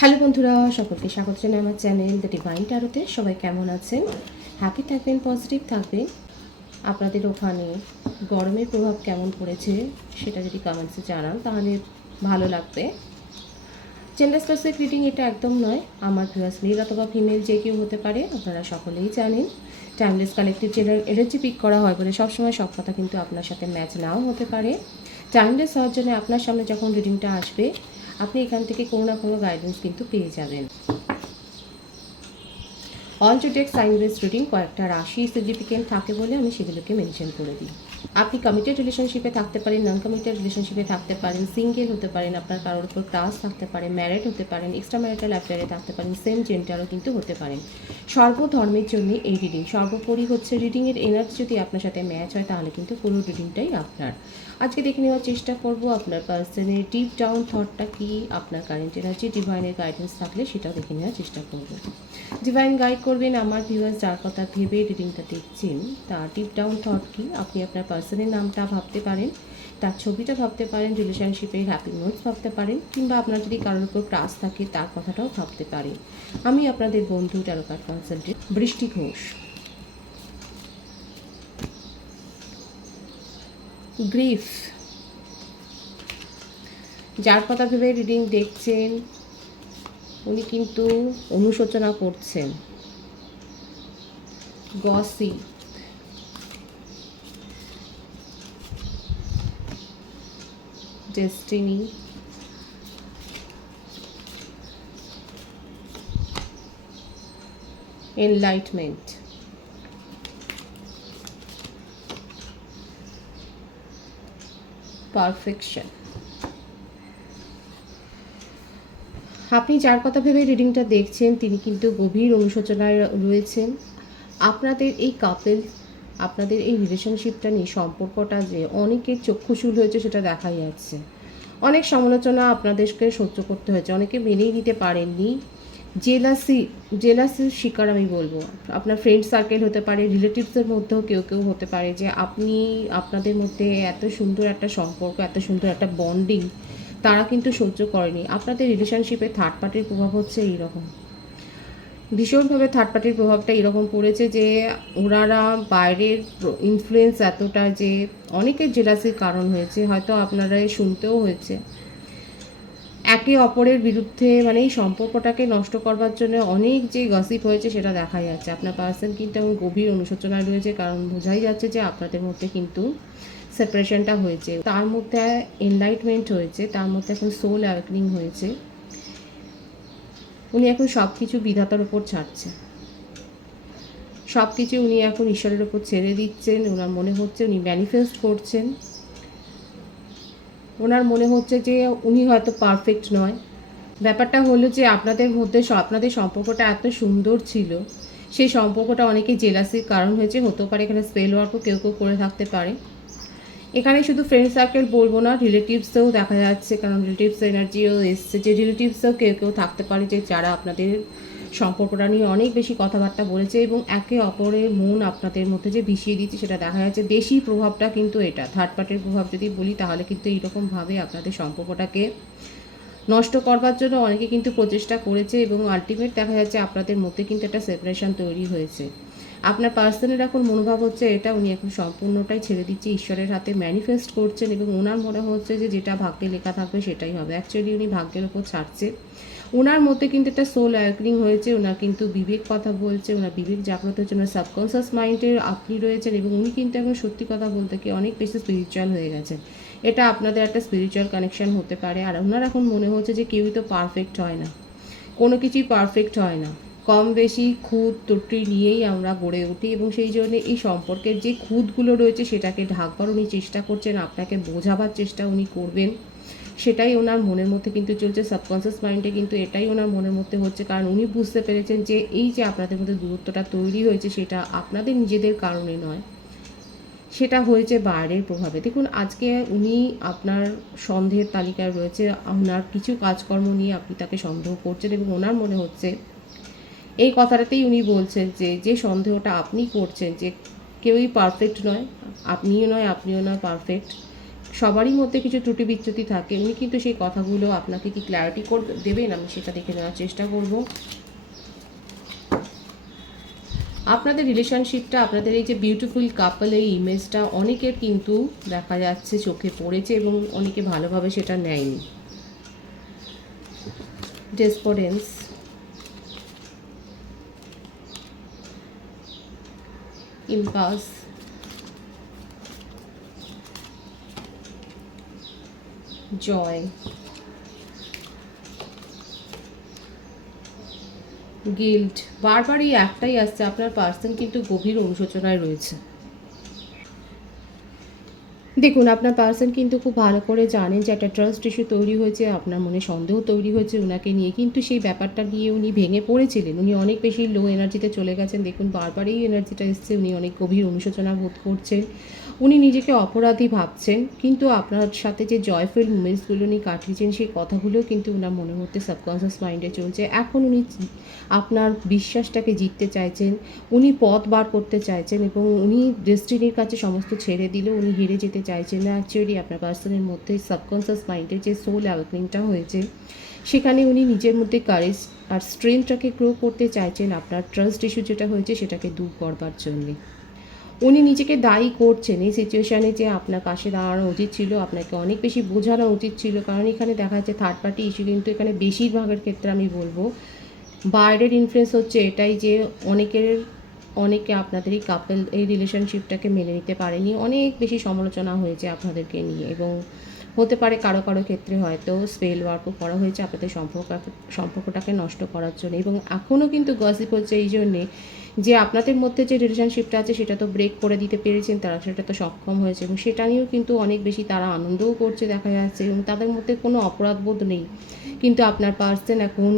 Hello বন্ধুরা, সকলকে স্বাগত জানাই আমার চ্যানেল দ্য ডিভাইন ট্যারোতে। সবাই কেমন আছেন? হ্যাপি থাকবেন, পজিটিভ থাকবেন। আপনাদের ওখানে গরমের প্রভাব কেমন পড়েছে সেটা যদি কমেন্টসে জানান তাহলে ভালো লাগবে। জেন্ডার স্পেসিফিক রিডিং এটা একদম নয়। আমার ভিউয়ার্স মেল অথবা ফিমেল যে কেউ হতে পারে, আপনারা সকলেই জানেন। Timeless collective general energy pick করা হয় বলে সবসময় সব কথা কিন্তু আপনার সাথে ম্যাচ নাও হতে পারে। টাইমলেস হওয়ার জন্য আপনার সামনে যখন রিডিংটা আসবে, আপনি এখান থেকে কোনো না কোনো গাইডেন্স কিন্তু পেয়ে যাবেন। All zodiac sign based reading কয়েকটা রাশি সিগনিফিকেন্ট থাকে বলে আমি সেগুলোকে মেনশন করে দিই। আপনি কমিটেড রিলেশনশিপে থাকতে পারেন, নন কমিটেড রিলেশনশিপে থাকতে পারেন, সিঙ্গেল হতে পারেন, আপনার কারোর উপর ক্রাশ থাকতে পারে, ম্যারিড হতে পারেন, এক্সট্রা ম্যারিটাল অ্যাফেয়ারে থাকতে পারেন, সেম জেন্ডারও কিন্তু হতে পারেন। সর্বধর্মের জন্য এই রিডিং। সর্বোপরি হচ্ছে রিডিংয়ের এনার্জি যদি আপনার সাথে ম্যাচ হয় তাহলে কিন্তু পুরো রিডিংটাই আপনার। আজকে দেখে নেওয়ার চেষ্টা করব আপনার পার্সনের ডিপ ডাউন থটটা কী, আপনার কারেন্ট এনার্জি, ডিভাইনের গাইডেন্স থাকলে সেটাও দেখে নেওয়ার চেষ্টা করব। ডিভাইন গাইড করবেন আমার ভিউয়ার্স যার কথা ভেবে রিডিংটা দেখছেন, তার ডিপ ডাউন থট কি। আপনি আপনার পার্সনের নামটা ভাবতে পারেন, তার ছবিটা ভাবতে পারেন, রিলেশনশিপের হ্যাপি নোটস ভাবতে পারেন, কিংবা আপনার যদি কারোর উপর ক্রাশ থাকে তার কথাটাও ভাবতে পারেন। আমি আপনাদের বন্ধু ট্যারো কার্ড কনসালটেন্ট বৃষ্টি ঘোষ। গ্রিফ, যার কথা ভেবে রিডিং দেখছেন উনি কিন্তু অনুশোচনা করছেন। গসি, ডেস্টিনি, এনলাইটমেন্ট, পারফেকশন। আপনি যার কথা ভেবে রিডিংটা দেখছেন তিনি কিন্তু গভীর অনুশোচনায় রয়েছেন। আপনাদের এই কাপেল, আপনাদের এই রিলেশনশিপটা নিয়ে সম্পর্কটা যে অনেকের চক্ষুশূল হয়েছে সেটা দেখা যাচ্ছে। অনেক সমালোচনা আপনাদেরকে সহ্য করতে হয়েছে, অনেকে মেনেই নিতে পারেননি। জেলাসির শিকার আমি বলবো। আপনার ফ্রেন্ড সার্কেল হতে পারে, রিলেটিভসের মধ্যেও কেউ কেউ হতে পারে যে আপনি, আপনাদের মধ্যে এত সুন্দর একটা সম্পর্ক, এত সুন্দর একটা বন্ডিং তারা কিন্তু সহ্য করেনি। আপনাদের রিলেশনশিপে থার্ড পার্টির প্রভাব হচ্ছে এইরকম, ভীষণভাবে থার্ড পার্টির প্রভাবটা এরকম পড়েছে যে ওনারা বাইরের ইনফ্লুয়েন্স এতটা যে অনেকের জেলাসির কারণ হয়েছে, হয়তো আপনারা শুনতেও হয়েছে। একে অপরের বিরুদ্ধে মানে এই সম্পর্কটাকে নষ্ট করবার জন্য অনেক যে গসিপ হয়েছে সেটা দেখা যাচ্ছে। আপনার পার্সন কিন্তু এখন গভীর অনুশোচনায় রয়েছে, কারণ বোঝাই যাচ্ছে যে আপনাদের মধ্যে কিন্তু সেপারেশনটা হয়েছে। তার মধ্যে এনলাইটমেন্ট হয়েছে, তার মধ্যে এখন সোল অ্যাওয়েকনিং হয়েছে। উনি এখন সব কিছু বিধাতার উপর ছাড়ছে, সব কিছু উনি এখন ঈশ্বরের উপর ছেড়ে দিচ্ছেন। ওনার মনে হচ্ছে উনি ম্যানিফেস্ট করছেন। ওনার মনে হচ্ছে যে উনি হয়তো পারফেক্ট নয়। ব্যাপারটা হলো যে আপনাদের মধ্যে আপনাদের সম্পর্কটা এত সুন্দর ছিল, সেই সম্পর্কটা অনেকে জেলাসির কারণ হয়েছে, হতেও পারে এখানে স্পেল ওয়ার্কও কেউ কেউ করে থাকতে পারে। এখানে শুধু ফ্রেন্ড সার্কেল বলবো না, রিলেটিভসেও দেখা যাচ্ছে, কারণ রিলেটিভস এনার্জিও এসছে যে রিলেটিভসেও কেউ কেউ থাকতে পারে যে যারা আপনাদের সম্পর্কটা নিয়ে অনেক বেশি কথাবার্তা বলেছে এবং একে অপরের মন আপনাদের মধ্যে যে বিষিয়ে দিচ্ছে সেটা দেখা যাচ্ছে। বেশি প্রভাবটা কিন্তু এটা থার্ড পার্টির প্রভাব যদি বলি তাহলে কিন্তু এইরকমভাবে আপনাদের সম্পর্কটাকে নষ্ট করবার জন্য অনেকে কিন্তু প্রচেষ্টা করেছে এবং আলটিমেট দেখা যাচ্ছে আপনাদের মধ্যে কিন্তু একটা সেপারেশন তৈরি হয়েছে। আপনার পার্সনের এখন মনোভাব হচ্ছে এটা উনি এখন সম্পূর্ণটাই ছেড়ে দিচ্ছে, ঈশ্বরের হাতে ম্যানিফেস্ট করছেন এবং ওনার মনে হচ্ছে যে যেটা ভাগ্যে লেখা থাকবে সেটাই হবে। অ্যাকচুয়ালি উনি ভাগ্যের ওপর ছাড়ছে। ওনার মধ্যে কিন্তু একটা সোল অ্যাওয়েকনিং হয়েছে, ওনার কিন্তু বিবেক কথা বলছে, ওনার বিবেক জাগ্রত হচ্ছে, ওনার সাবকনসিয়াস মাইন্ডের আপনি রয়েছেন এবং উনি কিন্তু এখন সত্যি কথা বলতে কি অনেক বেশি স্পিরিচুয়াল হয়ে গেছেন। এটা আপনাদের একটা স্পিরিচুয়াল কানেকশন হতে পারে। আর ওনার এখন মনে হচ্ছে যে কেউই তো পারফেক্ট হয় না, কোনো কিছুই পারফেক্ট হয় না, কম বেশি খুঁত ত্রুটি নিয়েই আমরা গড়ে উঠি এবং সেই জন্য এই সম্পর্কের যে খুঁতগুলো রয়েছে সেটাকে ঢাকবার উনি চেষ্টা করছেন, আপনাকে বোঝাবার চেষ্টা উনি করবেন। সেটাই ওনার মনের মধ্যে কিন্তু চলছে, সাবকনসিয়াস মাইন্ডে কিন্তু এটাই ওনার মনের মধ্যে হচ্ছে, কারণ উনি বুঝতে পেরেছেন যে এই যে আপনাদের মধ্যে দূরত্বটা তৈরি হয়েছে সেটা আপনাদের নিজেদের কারণে নয়, সেটা হয়েছে বাইরের প্রভাবে। দেখুন আজকে উনি আপনার সন্দেহের তালিকায় রয়েছে, ওনার কিছু কাজকর্ম নিয়ে আপনি তাকে সন্দেহ করছেন এবং ওনার মনে হচ্ছে এই কথাটাতেই উনি বলছেন যে যে সন্দেহটা আপনি করছেন যে কেউই পারফেক্ট নয়, আপনিও নয় পারফেক্ট, সবারই মধ্যে কিছু ত্রুটি বিচ্যুতি থাকে, উনি কিন্তু সেই কথাগুলো আপনাকে কি ক্ল্যারিটি দেবেন, আমি সেটা দেখে নেওয়ার চেষ্টা করব। আপনাদের রিলেশনশিপটা, আপনাদের এই যে বিউটিফুল কাপল, এই ইমেজটা অনেকের কিন্তু দেখা যাচ্ছে চোখে পড়েছে এবং অনেকে ভালোভাবে সেটা নেয়নি। ডেসপোরেন্স, ইম্পাস, জয়, গিল্ট। বারবার এই একটাই আসছে, আপনার পার্সন কিন্তু গভীর অনুশোচনায় রয়েছে। দেখুন, আপনার পার্সন কিন্তু খুব ভালো করে জানেন যে একটা ট্রাস্ট ইস্যু তৈরি হয়েছে, আপনার মনে সন্দেহ তৈরি হয়েছে ওনাকে নিয়ে, কিন্তু সেই ব্যাপারটা নিয়ে উনি ভেঙে পড়েছিলেন, উনি অনেক বেশি লো এনার্জিতে চলে গেছেন। দেখুন, বারবার এই এনার্জিটা এসছে, উনি অনেক গভীর অনুশোচনা বোধ করছেন, উনি নিজেকে অপরাধী ভাবছেন, কিন্তু আপনার সাথে যে জয়ফুল মুমেন্টসগুলো উনি কাটিয়েছেন সেই কথাগুলোও কিন্তু ওনার মনের মধ্যে সাবকনসিয়াস মাইন্ডে চলছে। এখন উনি আপনার বিশ্বাসটাকে জিততে চাইছেন, উনি পথ বার করতে চাইছেন এবং উনি ডেস্টিনির কাছে সমস্ত ছেড়ে দিলেও উনি হেরে যেতে চাইছেন না। অ্যাকচুয়ালি আপনার পার্সনের মধ্যে সাবকনসিয়াস মাইন্ডের যে সোল অ্যাওয়েকনিংটা হয়েছে, সেখানে উনি নিজের মধ্যে কারেজ আর স্ট্রেংথটাকে গ্রো করতে চাইছেন আপনার ট্রাস্ট ইস্যু যেটা হয়েছে সেটাকে দূর করবার জন্যে। উনি নিজেকে দায়ী করছেন এই সিচুয়েশানে, যে আপনার পাশে দাঁড়ানো উচিত ছিল, আপনাকে অনেক বেশি বোঝানো উচিত ছিল, কারণ এখানে দেখা যাচ্ছে থার্ড পার্টি ইস্যু, কিন্তু এখানে বেশিরভাগের ক্ষেত্রে আমি বলবো বাইরের ইনফ্লুয়েন্স হচ্ছে এটাই যে অনেকে আপনাদের এই কাপল, এই রিলেশনশিপটাকে মেনে নিতে পারেনি, অনেক বেশি সমালোচনা হয়েছে আপনাদেরকে নিয়ে, এবং হতে পারে কারো কারো ক্ষেত্রে হয়তো স্পেল ওয়ার্কও করা হয়েছে আপনাদের সম্পর্কটাকে নষ্ট করার জন্য। এবং এখনও কিন্তু গসিপ হচ্ছে এই জন্যে যে আপনাদের মধ্যে যে রিলেশনশিপটা আছে সেটা তো ব্রেক করে দিতে পেরেছেন তারা, সেটা তো সক্ষম হয়েছে, এবং সেটা নিয়েও কিন্তু অনেক বেশি তারা আনন্দও করছে দেখা যাচ্ছে, এবং তাদের মধ্যে কোনো অপরাধবোধ নেই। কিন্তু আপনার পার্সন এখন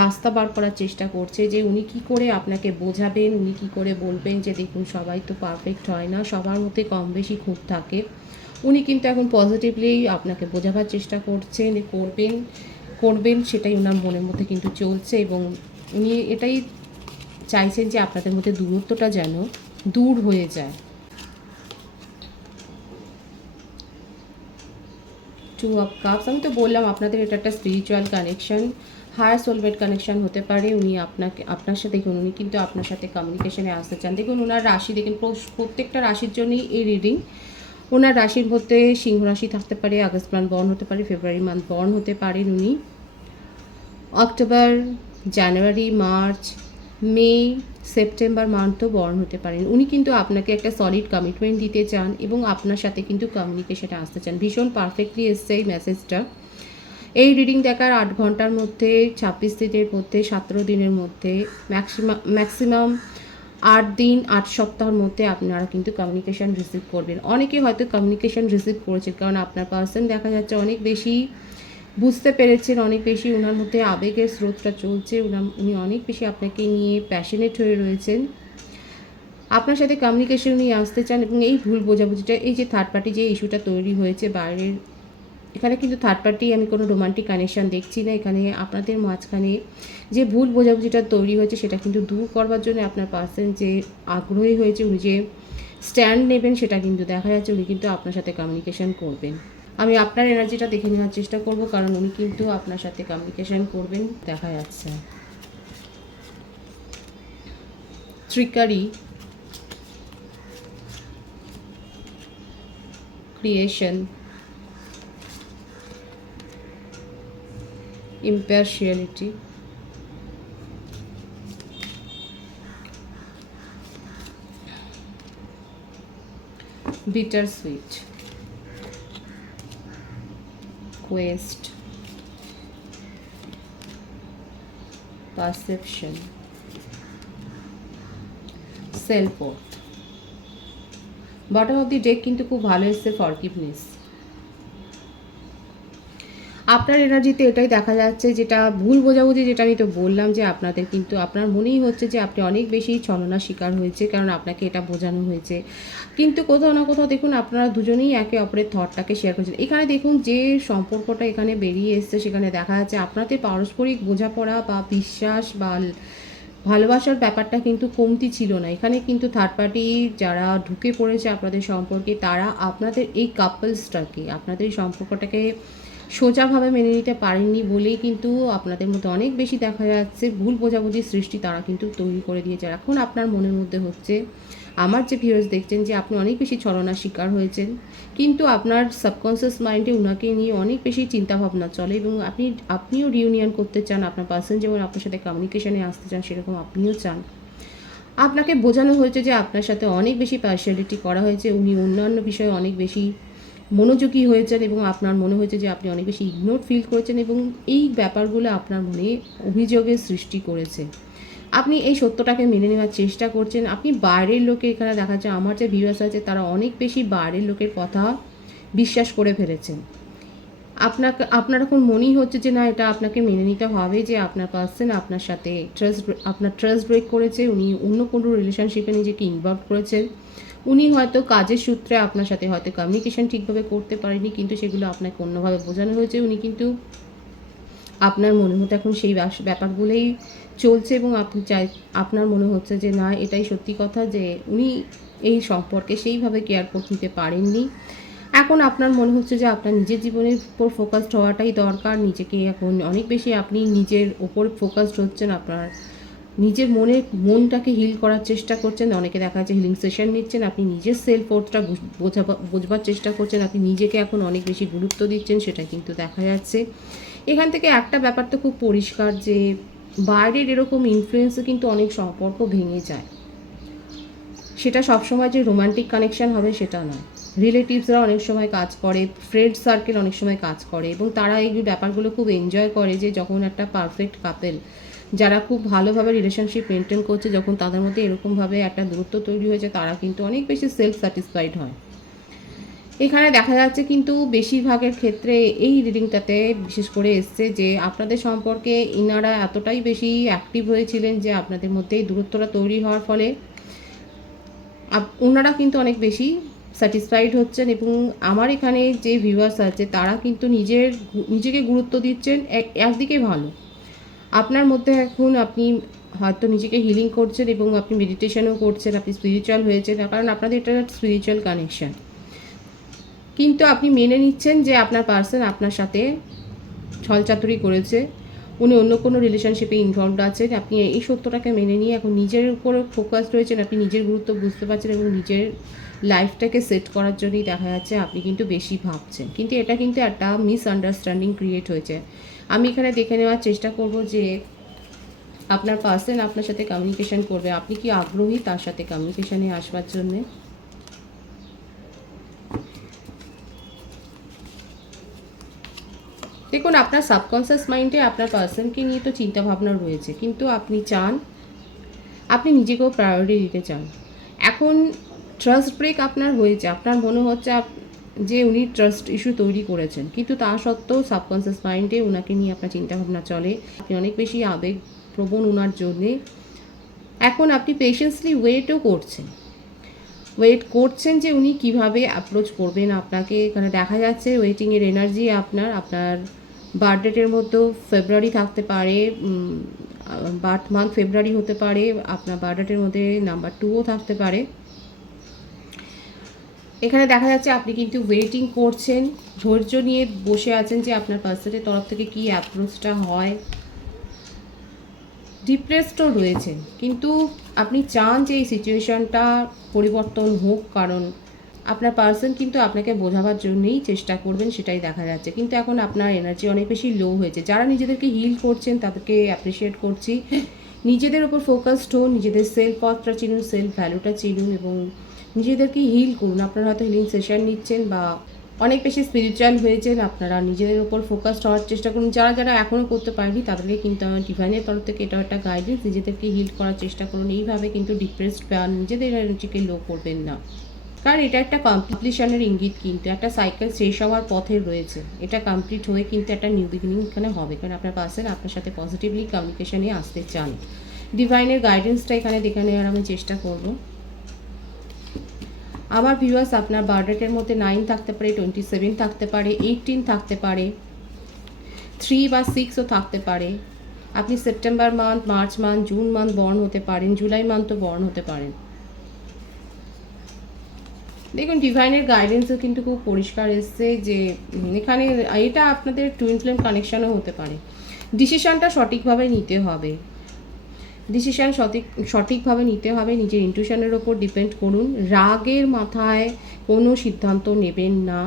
রাস্তা বার করার চেষ্টা করছে যে উনি কি করে আপনাকে বোঝাবেন, উনি কি করে বলবেন যে দেখুন সবাই তো পারফেক্ট হয় না, সবার মধ্যে কম বেশি খুঁত থাকে। উনি কিন্তু এখন পজিটিভলি আপনাকে বোঝাবার চেষ্টা করবেন সেটাই ওনার মনের মধ্যে কিন্তু চলছে, এবং উনি এটাই চাইছেন যে আপনাদের মধ্যে দূরত্বটা যেন দূর হয়ে যায়। 2 অফ কাপস, আমি তো বললাম আপনাদের এটা একটা spiritual connection, higher soulmate connection হতে পারে। উনি আপনার সাথে, দেখুন উনি কিন্তু আপনার সাথে কমিউনিকেশনে আসতে চান। দেখুন ওনার রাশি দেখুন, প্রত্যেকটা রাশির জন্যই এই রিডিং। ওনার রাশির মধ্যে সিংহ রাশি থাকতে পারে, আগস্ট মান্থ বর্ন হতে পারে, ফেব্রুয়ারি মান্থ বর্ন হতে পারেন উনি, অক্টোবর, জানুয়ারি, মার্চ, মে, সেপ্টেম্বর মান্থও বর্ন হতে পারেন। উনি কিন্তু আপনাকে একটা সলিড কমিটমেন্ট দিতে চান এবং আপনার সাথে কিন্তু কমিউনিকেশনে আসতে চান। ভীষণ পারফেক্টলি এসছে এই মেসেজটা। এই রিডিং দেখার 8 ঘন্টার মধ্যে, 26 দিনের মধ্যে, 17 দিনের মধ্যে, ম্যাক্সিমাম 8 দিন 8 সপ্তাহের মধ্যে আপনারা কিন্তু কমিউনিকেশান রিসিভ করবেন। অনেকে হয়তো কমিউনিকেশান রিসিভ করেছেন, কারণ আপনার পার্সন দেখা যাচ্ছে অনেক বেশি বুঝতে পেরেছেন, অনেক বেশি ওনার মধ্যে আবেগের স্রোতটা চলছে, উনি অনেক বেশি আপনাকে নিয়ে প্যাশনেট হয়ে রয়েছেন, আপনার সাথে কমিউনিকেশন নিয়ে আসতে চান। এবং এই ভুল বোঝাবুঝিটা, এই যে থার্ড পার্টি যে ইস্যুটা তৈরি হয়েছে বাইরের, এখানে কিন্তু থার্ড পার্টি আমি কোনো রোমান্টিক কানেকশান দেখছি না, এখানে আপনাদের মাঝখানে যে ভুল বোঝাবুঝিটা তৈরি হয়েছে সেটা কিন্তু দূর করবার জন্য আপনার পার্সন যে আগ্রহী হয়েছে, উনি যে স্ট্যান্ড নেবেন সেটা কিন্তু দেখা যাচ্ছে, উনি কিন্তু আপনার সাথে কমিউনিকেশন করবেন। আমি আপনার এনার্জিটা দেখে নেওয়ার চেষ্টা করব, কারণ উনি কিন্তু আপনার সাথে কমিউনিকেশন করবেন দেখা যাচ্ছে। Trickery, creation, impartiality, bittersweet, quest, perception, self-worth। Bottom of the deck কিন্তু খুব ভালো এসছে, ফরগিভনেস। আপনার এনার্জিতে এটাই দেখা যাচ্ছে, যেটা ভুল বোঝাবুঝি, যেটা আমি তো বললাম যে আপনাদের কিন্তু আপনার মনেই হচ্ছে যে আপনি অনেক বেশি ছলনার শিকার হয়েছে, কারণ আপনাকে এটা বোঝানো হয়েছে, কিন্তু কোথাও না কোথাও দেখুন আপনারা দুজনেই একে অপরের থটটাকে শেয়ার করছেন। এখানে দেখুন যে সম্পর্কটা এখানে বেরিয়ে এসছে, সেখানে দেখা যাচ্ছে আপনাদের পারস্পরিক বোঝাপড়া বা বিশ্বাস বা ভালোবাসার ব্যাপারটা কিন্তু কমতি ছিল না। এখানে কিন্তু থার্ড পার্টি যারা ঢুকে পড়েছে আপনাদের সম্পর্কে, তারা আপনাদের এই কাপলসটাকে, আপনাদের এই সম্পর্কটাকে সোজাভাবে মেনে নিতে পারেননি বলেই কিন্তু আপনাদের মধ্যে অনেক বেশি দেখা যাচ্ছে ভুল বোঝাবুঝির সৃষ্টি তারা কিন্তু তৈরি করে দিয়েছে। এখন আপনার মনের মধ্যে হচ্ছে, আমার যে ভিউয়ার্স দেখছেন, যে আপনি অনেক বেশি ছলনার শিকার হয়েছেন, কিন্তু আপনার সাবকনসিয়াস মাইন্ডে উনাকে নিয়ে অনেক বেশি চিন্তাভাবনা চলে এবং আপনিও রিউনিয়ন করতে চান। আপনার পার্সন যেমন আপনার সাথে কমিউনিকেশনে আসতে চান, সেরকম আপনিও চান। আপনাকে বোঝানো হয়েছে যে আপনার সাথে অনেক বেশি পার্শিয়ালিটি করা হয়েছে, উনি অন্যান্য বিষয়ে অনেক বেশি মনোযোগী হয়েছেন এবং আপনার মনে হয়েছে যে আপনি অনেক বেশি ইগনোর ফিল করেছেন এবং এই ব্যাপারগুলো আপনার মনে অভিযোগের সৃষ্টি করেছে। আপনি এই সত্যটাকে মেনে নেওয়ার চেষ্টা করছেন। আপনি বাইরের লোকে, এখানে দেখা যায় আমার যে ভিউয়ার্স আছে তারা অনেক বেশি বাইরের লোকের কথা বিশ্বাস করে ফেলেছেন। আপনার এখন মনেই হচ্ছে যে না, এটা আপনাকে মেনে নিতে হবে যে আপনার পার্সন আপনার সাথে ট্রাস্ট ব্রেক করেছে, উনি অন্য কোনো রিলেশনশিপে নিজেকে ইনভলভ করেছেন। উনি হয়তো কাজের সূত্রে আপনার সাথে হয়তো কমিউনিকেশন ঠিকভাবে করতে পারেনি, কিন্তু সেগুলো আপনাকে অন্যভাবে বোঝানো হয়েছে। উনি কিন্তু আপনার মনের মধ্যে এখন সেই ব্যাপারগুলোই চলছে এবং আপনার মনে হচ্ছে যে না, এটাই সত্যি কথা যে উনি এই সম্পর্কে সেইভাবে কেয়ার করে নিতে পারেননি। এখন আপনার মনে হচ্ছে যে আপনার নিজের জীবনের উপর ফোকাসড হওয়াটাই দরকার। নিজেকে এখন অনেক বেশি আপনি নিজের ওপর ফোকাসড হচ্ছেন, আপনার নিজের মনটাকে হিল করার চেষ্টা করছেন। অনেকে দেখা যাচ্ছে হিলিং সেশন নিচ্ছেন। আপনি নিজের সেলফ ওর্থটা বোঝবার চেষ্টা করছেন। আপনি নিজেকে এখন অনেক বেশি গুরুত্ব দিচ্ছেন, সেটা কিন্তু দেখা যাচ্ছে। এখান থেকে একটা ব্যাপার তো খুব পরিষ্কার যে বাইরের এরকম ইনফ্লুয়েন্সে কিন্তু অনেক সম্পর্ক ভেঙে যায়। সেটা সবসময় যে রোমান্টিক কানেকশান হবে সেটা নয়। রিলেটিভসরা অনেক সময় কাজ করে, ফ্রেন্ড সার্কেল অনেক সময় কাজ করে এবং তারা এই ব্যাপারগুলো খুব এনজয় করে যে যখন একটা পারফেক্ট কাপেল যারা খুব ভালোভাবে রিলেশনশিপ মেনটেন করছে, যখন তাদের মধ্যে এরকমভাবে একটা দূরত্ব তৈরি হয়েছে, তারা কিন্তু অনেক বেশি সেলফ স্যাটিসফাইড হয়। এখানে দেখা যাচ্ছে কিন্তু বেশিরভাগের ক্ষেত্রে এই রিডিংটাতে বিশেষ করে এসছে যে আপনাদের সম্পর্কে ইনারা এতটাই বেশি অ্যাক্টিভ হয়েছিলেন যে আপনাদের মধ্যে এই দূরত্বটা তৈরি হওয়ার ফলে ওনারা কিন্তু অনেক বেশি স্যাটিসফাইড হচ্ছেন এবং আমার এখানে যে ভিউয়ার্স আছে তারা কিন্তু নিজেকে গুরুত্ব দিচ্ছেন। একদিকে ভালো, আপনার মধ্যে এখন আপনি হয়তো নিজেকে হিলিং করছেন এবং আপনি মেডিটেশনও করছেন, আপনি স্পিরিচুয়াল হয়েছেন, কারণ আপনাদের এটা স্পিরিচুয়াল কানেকশান। কিন্তু আপনি মেনে নিচ্ছেন যে আপনার পার্সন আপনার সাথে ছলচাতুরি করেছে, উনি অন্য কোনো রিলেশনশিপে ইনভলভড আছেন। আপনি এই সত্যটাকে মেনে নিয়ে এখন নিজের উপর ফোকাসড রয়েছেন, আপনি নিজের গুরুত্ব বুঝতে পারছেন এবং নিজের লাইফটাকে সেট করার জন্যই দেখা যাচ্ছে আপনি কিন্তু বেশি ভাবছেন। কিন্তু এটা কিন্তু একটা মিসআন্ডারস্ট্যান্ডিং ক্রিয়েট হয়েছে। আমি এখানে দেখে নেওয়ার চেষ্টা করব যে আপনার পার্সন আপনার সাথে কমিউনিকেশন করবে, আপনি কি আগ্রহী তার সাথে কমিউনিকেশনে আসবার জন্যে। দেখুন, আপনার সাবকনসিয়াস মাইন্ডে আপনার পার্সনকে নিয়ে তো চিন্তাভাবনা রয়েছে, কিন্তু আপনি চান, আপনি নিজেকেও প্রায়োরিটি দিতে চান। এখন ট্রাস্ট ব্রেক আপনার হয়েছে, আপনার মনে হচ্ছে যে উনি ট্রাস্ট ইস্যু তৈরি করেছেন, কিন্তু তা সত্ত্বেও সাবকনসিয়াস মাইন্ডে ওনাকে নিয়ে আপনার চিন্তাভাবনা চলে। আপনি অনেক বেশি আবেগপ্রবণ ওনার জন্যে। এখন আপনি পেশেন্সলি ওয়েট করছেন যে উনি কিভাবে অ্যাপ্রোচ করবেন আপনাকে। এখানে দেখা যাচ্ছে ওয়েটিংয়ের এনার্জি আপনার বার্থডেটের মধ্যেও ফেব্রুয়ারি থাকতে পারে, বার্থ মান্থ ফেব্রুয়ারি হতে পারে, আপনার বার্থডেটের মধ্যে নাম্বার 2ও থাকতে পারে। এখানে দেখা যাচ্ছে আপনি কিন্তু ওয়েটিং করছেন, ধৈর্য নিয়ে বসে আছেন যে আপনার পার্সনের তরফ থেকে কী অ্যাপ্রোচটা হয়। ডিপ্রেসডও রয়েছেন, কিন্তু আপনি চান যে এই সিচুয়েশানটা পরিবর্তন হোক, কারণ আপনার পার্সন কিন্তু আপনাকে বোঝাবার জন্যই চেষ্টা করবেন, সেটাই দেখা যাচ্ছে। কিন্তু এখন আপনার এনার্জি অনেক বেশি লো হয়েছে। যারা নিজেদেরকে হিল করছেন তাদেরকে অ্যাপ্রিসিয়েট করছি। নিজেদের ওপর ফোকাসড হন, নিজেদের সেলফ ওয়ার্থটা চিনুন, সেলফ ভ্যালুটা চিনুন এবং নিজেদেরকে হিল করুন। আপনারা হয়তো হিলিং সেশন নিচ্ছেন বা অনেক বেশি স্পিরিচুয়াল হয়েছেন, আপনারা নিজেদের ওপর ফোকাসড হওয়ার চেষ্টা করুন। যারা এখনও করতে পারেনি তাদেরকে কিন্তু আমার ডিভাইনের তরফ থেকে এটা একটা গাইডেন্স, নিজেদেরকে হিল করার চেষ্টা করুন। এইভাবে কিন্তু ডিপ্রেসড বা নিজেদের এনার্জিকে লো করবেন না, কারণ এটা একটা কমপ্লিশনের ইঙ্গিত, কিন্তু একটা সাইকেল শেষ হওয়ার পথে রয়েছে। এটা কমপ্লিট হয়ে কিন্তু একটা নিউ বিগিনিং এখানে হবে, কারণ আপনার পার্সন আপনার সাথে পজিটিভলি কমিউনিকেশনে আসতে চান। ডিভাইনের গাইডেন্সটা এখানে দেখে নেওয়ার আমি চেষ্টা করব। আমার ভিউয়ার্স, আপনার বার্থডেটের মধ্যে 9 থাকতে পারে, 27 থাকতে পারে, 18 থাকতে পারে, 3 বা 6ও থাকতে পারে, আপনি September month, March month, June month born হতে পারেন, জুলাই মান্থও বর্ন হতে পারেন। দেখুন ডিভাইনের গাইডেন্সও কিন্তু খুব পরিষ্কার এসছে যে এখানে এটা আপনাদের টুইন ফ্লেম কানেকশানও হতে পারে। ডিসিশানটা সঠিকভাবে নিতে হবে, ডিসিশান সঠিকভাবে নিতে হবে। নিজের ইনটিউশনের ওপর ডিপেন্ড করুন। রাগের মাথায় কোনো সিদ্ধান্ত নেবেন না,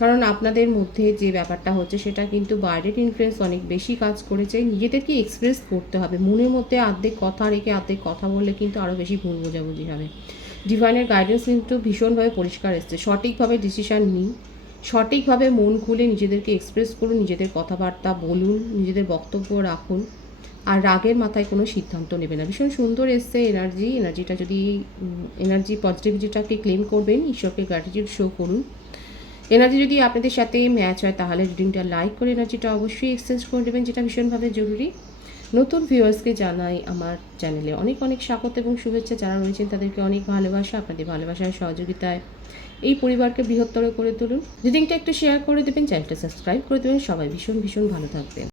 কারণ আপনাদের মধ্যে যে ব্যাপারটা হচ্ছে সেটা কিন্তু বাইরের ইনফ্লুয়েন্স অনেক বেশি কাজ করেছে। নিজেদেরকে এক্সপ্রেস করতে হবে, মনের মধ্যে অর্ধেক কথা রেখে অর্ধেক কথা বললে কিন্তু আরও বেশি ভুল বোঝাবুঝি হবে। ডিভাইনের গাইডেন্স কিন্তু ভীষণভাবে পরিষ্কার এসছে। সঠিকভাবে ডিসিশান নিন, সঠিকভাবে মন খুলে নিজেদেরকে এক্সপ্রেস করুন, নিজেদের কথাবার্তা বলুন, নিজেদের বক্তব্য রাখুন, আর রাগের মাথায় কোনো সিদ্ধান্ত নেবে না। ভীষণ সুন্দর এসছে এনার্জিটা যদি এনার্জি পজিটিভিটিটাকে ক্লেম করবেন, ঈশ্বরকে গ্র্যাটিটিউড শো করুন। এনার্জি যদি আপনাদের সাথে ম্যাচ হয় তাহলে রিডিংটা লাইক করে এনার্জিটা অবশ্যই এক্সচেঞ্জ করে দেবেন, যেটা ভীষণভাবে জরুরি। নতুন ভিউয়ার্সকে জানাই আমার চ্যানেলে অনেক অনেক স্বাগত এবং শুভেচ্ছা। যারা রয়েছেন তাদেরকে অনেক ভালোবাসা। আপনাদের ভালোবাসার সহযোগিতায় এই পরিবারকে বৃহত্তর করে তুলুন। রিডিংটা একটু শেয়ার করে দেবেন, চ্যানেলটা সাবস্ক্রাইব করে দেবেন। সবাই ভীষণ ভীষণ ভালো থাকবেন।